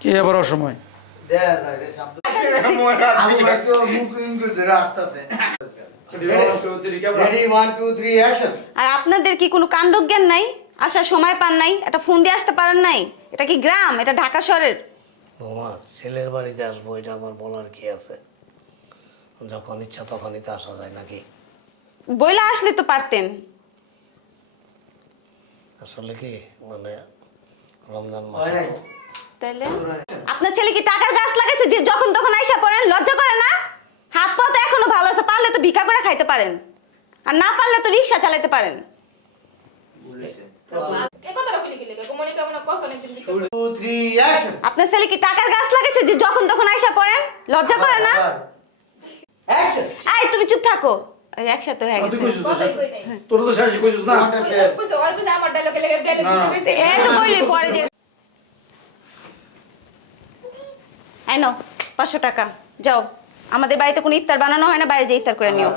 কে আবার অসময়? আর আপনাদের কি কোনো কাণ্ডজ্ঞান নাই? আসার সময় পান নাই? একটা ফোন দিয়ে আসতে পারেন নাই? এটা কি গ্রাম? এটা ঢাকা শহরের? বৌমা ছেলের বাড়িতে আসব এটা আমার বলার কি আছে? যখন ইচ্ছা তখনই তো আসা যায় নাকি? বইলা আসলে তো পারতেন। আসলে কি? মানে রমজান মাসে তাইলে? আপনার ছেলে কি টাকার গাছ লাগাইছে যে যখন তখন আইসা পড়েন? লজ্জা করে না? হাত পা তো এখনও ভালো আছে পারলে তো ভিক্ষা করে খাইতে পারেন। আর না পারলে তো রিক্সা চালাতে পারেন। আপনার ছেলে কি টাকার গাছ লাগাইছে যে যখন তখন আইসা পড়েন? লজ্জা করে না? আই তুমি চুপ থাকো। একসাথে হয়ে গেছে। তোর তো শেষ কইছিস না? এ তো কইলি পরে যে নাও, পাঁচশো টাকা। যাও। আমাদের বাড়িতে কোনো ইফতার বানানো হয় না, বাইরে যে ইফতার করে নিও।